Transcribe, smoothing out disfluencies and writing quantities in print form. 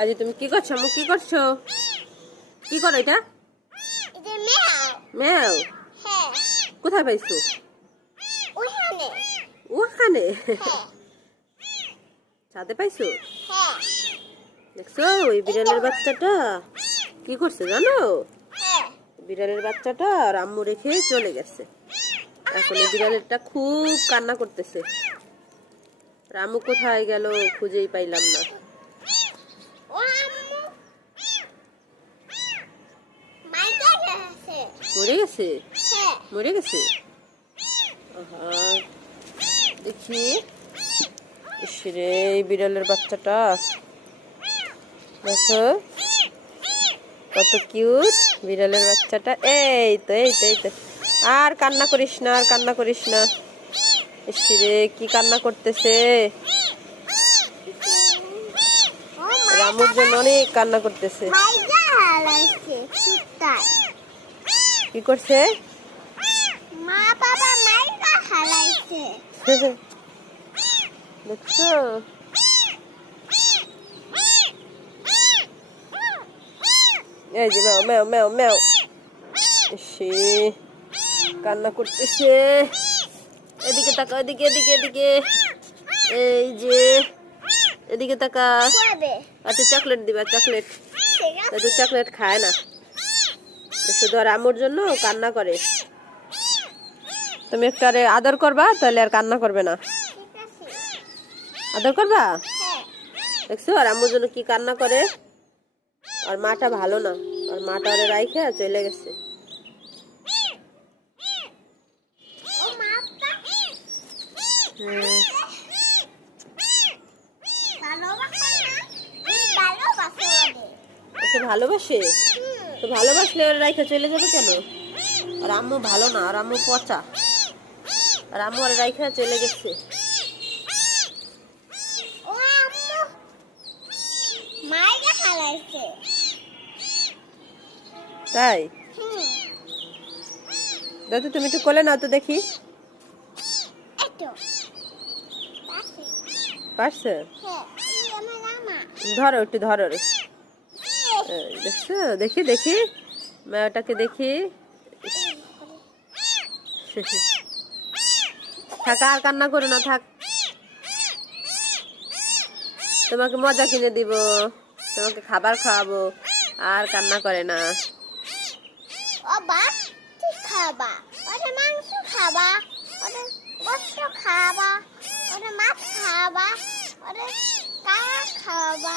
আজ তুমি কি করছো? আমি কি করছো? কি করো এটা? ম্যাও। কোথায় পাইছো? ওখানে ছাদে পাইছো? দেখছো ওই বিড়ালের বাচ্চাটা কি করছে জানো? বিড়ালের বাচ্চাটা আর আম্মু রেখে চলে গেছে। এখন এই বিড়ালেরটা খুব কান্না করতেছে। রামু কোথায় গেল খুঁজেই পাইলাম না। মরে গেছে? মরে গেছে? দেখি ইসরে এই বিড়ালের বাচ্চাটা দেখো কত কিউট বিড়ালের বাচ্চাটা। এই তো এই তো এই তো আর কান্না করিস না, আর কান্না করিস না। ইসরে কি কান্না করতেছে, রামুর জন্য অনেক কান্না করতেছে। কি করছে? দেখছো এই যে ম্যাও ম্যাও ম্যাও ম্যাও সে কান্না করতেছে। এদিকে তাকা, এদিকে এদিকে এদিকে, এই যে এদিকে তাকা। আচ্ছা চকলেট দিবা, চকলেট। চকলেট খায় না, শুধু আর আমুর জন্য কান্না করে। তুমি একটু আরে আদর করবা, তাহলে আর কান্না করবে না। আদর করবা? দেখছো আর আম্মুর জন্য কি কান্না করে। আর মাটা ভালো না, আর মাটা আরে রাইখা চলে গেছে। ওকে ভালোবাসে তো, ভালোবাসলে ওর রাইখা চলে যাবে কেন? আর আম্মু ভালো না, আর আম্মু পচা, আর আম্মু আর রাইখা চলে গেছে। তাই দাদু তুমি একটু কোলে নাও তো দেখি। পারছে? ধরো একটু, ধরো। দেখছো, দেখি দেখি মেয়েটাকে দেখি। থাক আর কান্না করো না, থাক। তোমাকে মজা কিনে দিব, তোমাকে খাবার খাওয়াবো, আর কান্না করে না। খাবা ওটা মাংস খাবা, ওটা গোস্ত খাবা, ওটা মাছ খাবা, ওটা কাঁকড়া খাবা।